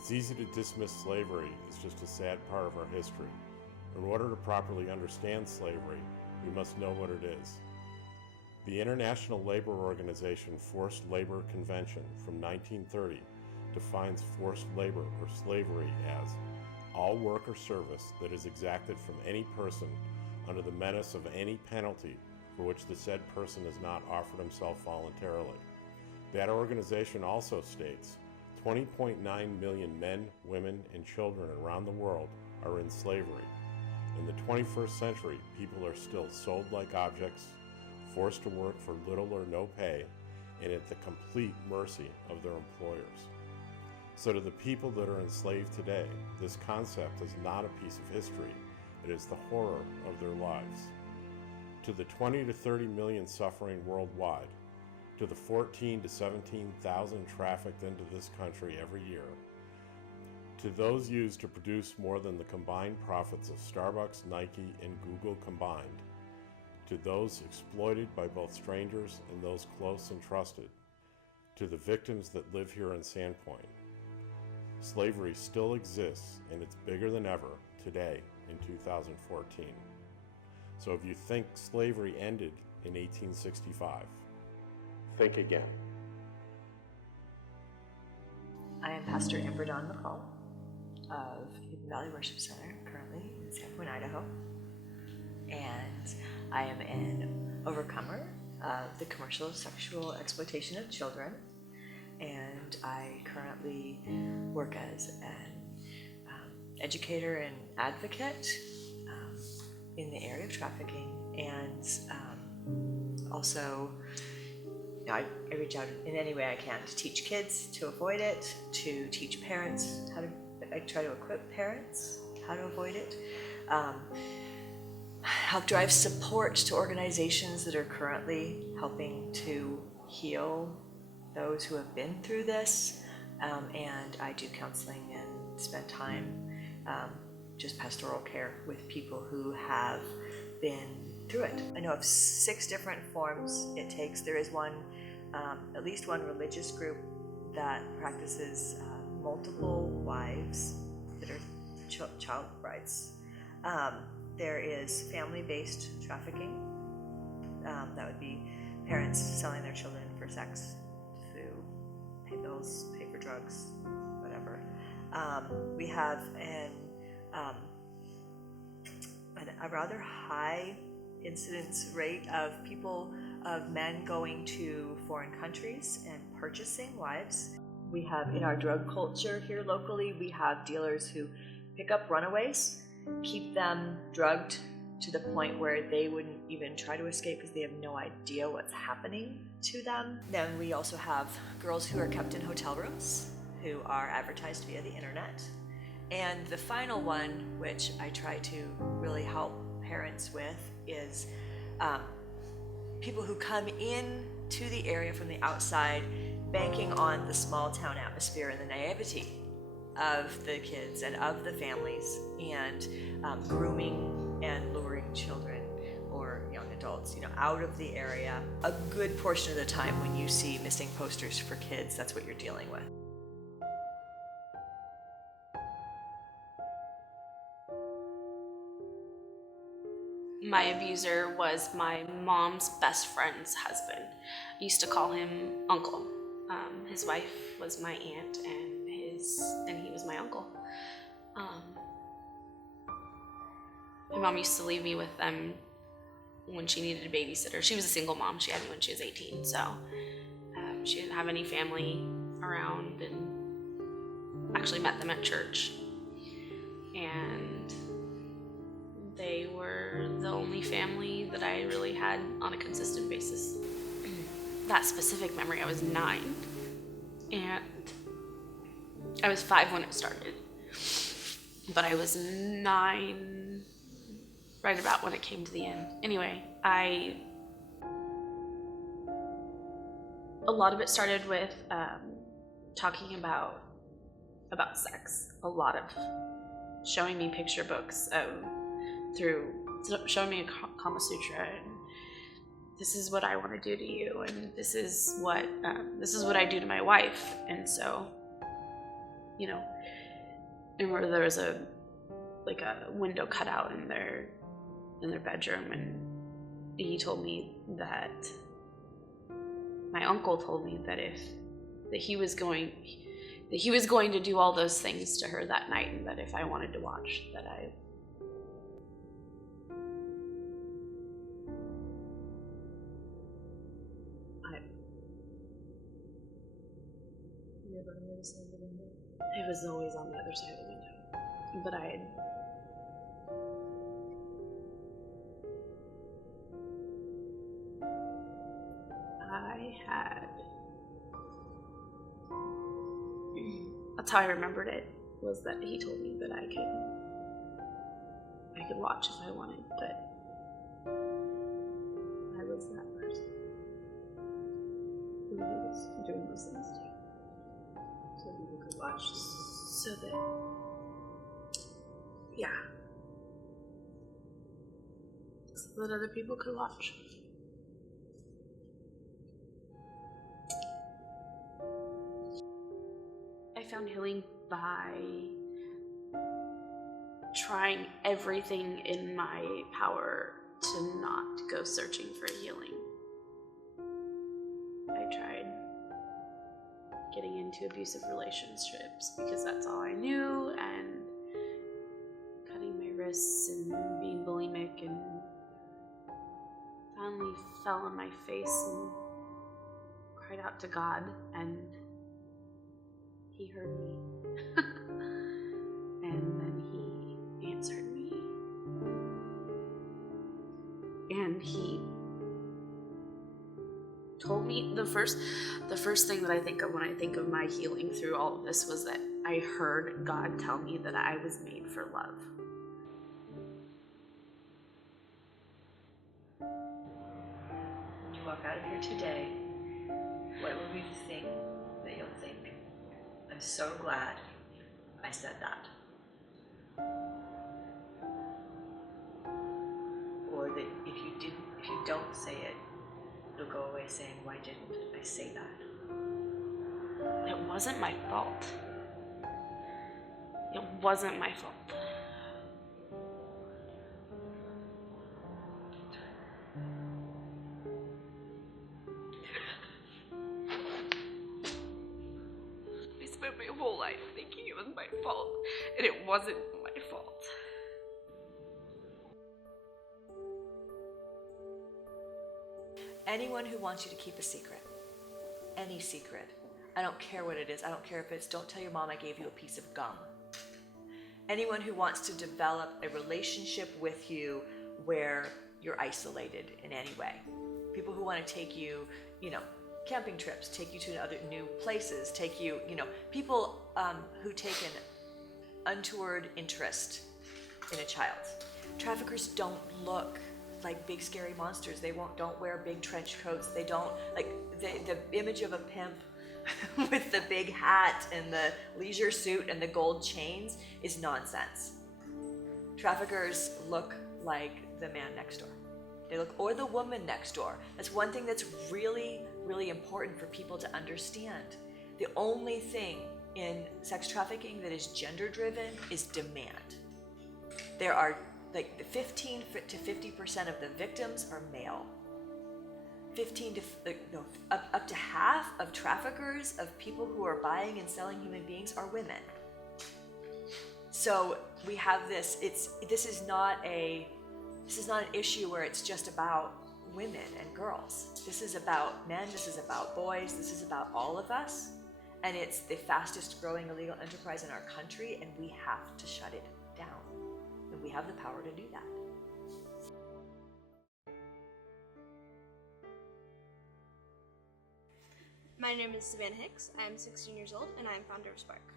It's easy to dismiss slavery as just a sad part of our history. In order to properly understand slavery, we must know what it is. The International Labor Organization Forced Labor Convention from 1930 defines forced labor or slavery as all work or service that is exacted from any person under the menace of any penalty for which the said person has not offered himself voluntarily. That organization also states 20.9 million men, women, and children around the world are in slavery. In the 21st century, people are still sold like objects, forced to work for little or no pay, and at the complete mercy of their employers. So to the people that are enslaved today, this concept is not a piece of history, it is the horror of their lives. To the 20 to 30 million suffering worldwide, to the 14 to 17,000 trafficked into this country every year, to those used to produce more than the combined profits of Starbucks, Nike, and Google combined, to those exploited by both strangers and those close and trusted, to the victims that live here in Sandpoint. Slavery still exists, and it's bigger than ever today in 2014. So if you think slavery ended in 1865, think again. I am Pastor Amber Dawn McCall of Hidden Valley Worship Center, currently in Sandpoint, Idaho. And I am an overcomer of the commercial sexual exploitation of children. And I currently work as an educator and advocate in the area of trafficking, and also I reach out in any way I can to teach kids to avoid it, to teach parents I try to equip parents how to avoid it, help drive support to organizations that are currently helping to heal those who have been through this, and I do counseling and spend time just pastoral care with people who have been through it. I know of 6 different forms it takes. There is one, at least one religious group that practices multiple wives that are child brides. There is family-based trafficking. That would be parents selling their children for sex, to pay bills, pay for drugs, whatever. We have a rather high incidence rate of men going to foreign countries and purchasing wives. We have, in our drug culture here locally, we have dealers who pick up runaways, keep them drugged to the point where they wouldn't even try to escape because they have no idea what's happening to them. Then we also have girls who are kept in hotel rooms, who are advertised via the internet. And the final one, which I try to really help parents with, is people who come in to the area from the outside, banking on the small town atmosphere and the naivety of the kids and of the families, and grooming and luring children or young adults, out of the area. A good portion of the time when you see missing posters for kids, that's what you're dealing with. My abuser was my mom's best friend's husband. I used to call him Uncle. His wife was my aunt, and he was my uncle. My mom used to leave me with them when she needed a babysitter. She was a single mom. She had me when she was 18, so she didn't have any family around, and actually met them at church. And they were the only family that I really had on a consistent basis. That specific memory, I was 9, and I was 5 when it started, but I was 9 right about when it came to the end. Anyway, a lot of it started with talking about sex. A lot of showing me picture books showing me a Kama Sutra, and this is what I want to do to you, and this is what I do to my wife. And so you know, and where there was a window cut out in their bedroom, and he told me that my uncle told me that he was going to do all those things to her that night, and that if I wanted to watch, that I You ever on the other side of the window? it was always on the other side of the window, but I had. That's how I remembered it, was that he told me that I could watch if I wanted, but I was that person who he was doing those things to. So people could watch. So that other people could watch. I found healing by trying everything in my power to not go searching for healing. I tried getting into abusive relationships because that's all I knew, and cutting my wrists and being bulimic, and finally fell on my face and cried out to God, and he heard me. And then he answered me. And he told me the first thing that I think of when I think of my healing through all of this was that I heard God tell me that I was made for love. You walk out of here today, what will be the thing that you'll think? I'm so glad I said that. Or that if you don't say it, you'll go away saying, why didn't I say that? It wasn't my fault. It wasn't my fault. I spent my whole life thinking it was my fault, and it wasn't my fault. Anyone who wants you to keep a secret, any secret, I don't care what it is, I don't care if it's don't tell your mom I gave you a piece of gum. Anyone who wants to develop a relationship with you where you're isolated in any way. People who want to take you, camping trips, take you to other new places, take you, people who take an untoward interest in a child. Traffickers don't look like big scary monsters. They don't wear big trench coats. They don't, the image of a pimp with the big hat and the leisure suit and the gold chains is nonsense. Traffickers look like the man next door. Or the woman next door. That's one thing that's really, really important for people to understand. The only thing in sex trafficking that is gender driven is demand. There are 15 to 50% of the victims are male. 15 to up to half of traffickers, of people who are buying and selling human beings, are women. So we have this. This is not an issue where it's just about women and girls. This is about men. This is about boys. This is about all of us. And it's the fastest growing illegal enterprise in our country, and we have to shut it down. And we have the power to do that. My name is Savannah Hicks. I am 16 years old and I am founder of S.P.A.R.C.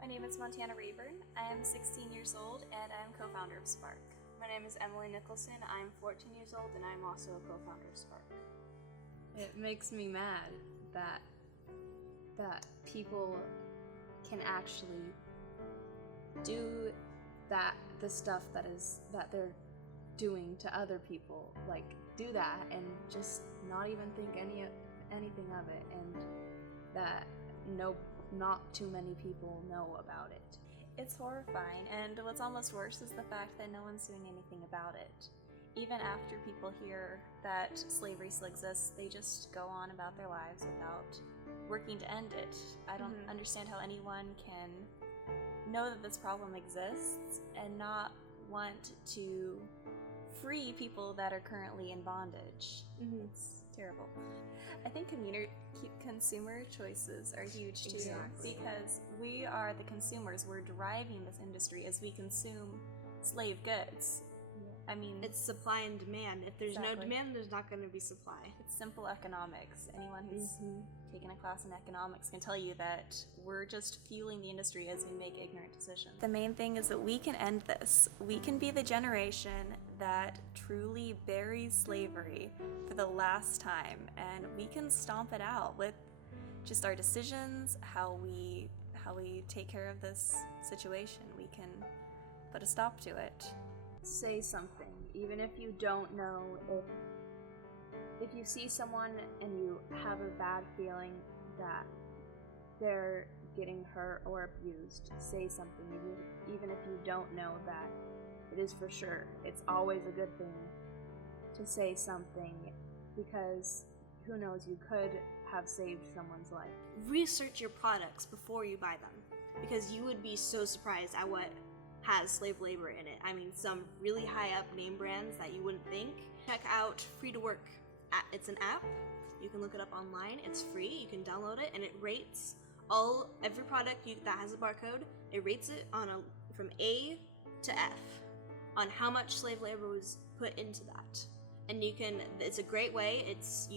My name is Montana Rayburn. I am 16 years old and I am co-founder of S.P.A.R.C. My name is Emily Nicholson. I am 14 years old and I am also a co-founder of S.P.A.R.C. It makes me mad that people can actually do the stuff that they're doing to other people, do that and just not even think anything of it, and that not too many people know about it. It's horrifying, and what's almost worse is the fact that no one's doing anything about it. Even after people hear that slavery still exists, they just go on about their lives without working to end it. I don't understand how anyone can know that this problem exists and not want to free people that are currently in bondage. It's terrible. I think consumer choices are huge too, because we are the consumers. We're driving this industry as we consume slave goods. I mean, It's supply and demand. If there's no Exactly. demand, there's not going to be supply. it's simple economics. Anyone who's taken a class in economics can tell you that we're just fueling the industry as we make ignorant decisions. The main thing is that we can end this. We can be the generation that truly buries slavery for the last time, and we can stomp it out with just our decisions, how we take care of this situation. We can put a stop to it. Say something, even if you don't know. If you see someone and you have a bad feeling that they're getting hurt or abused, say something, even if you don't know that it is for sure. It's always a good thing to say something, because who knows, you could have saved someone's life. Research your products before you buy them, because you would be so surprised at what has slave labor in it. I mean, some really high up name brands that you wouldn't think. Check out Free to Work. It's an app. You can look it up online. It's free. You can download it, and it rates every product that has a barcode. It rates it from A to F on how much slave labor was put into that. And it's a great way. It's,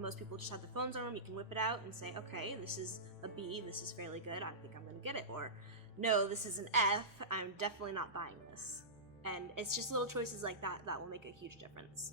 most people just have their phones on them. You can whip it out and say, okay, this is a B. This is fairly good. I think I'm going to get it. Or, no, this is an F. I'm definitely not buying this. And it's just little choices like that that will make a huge difference.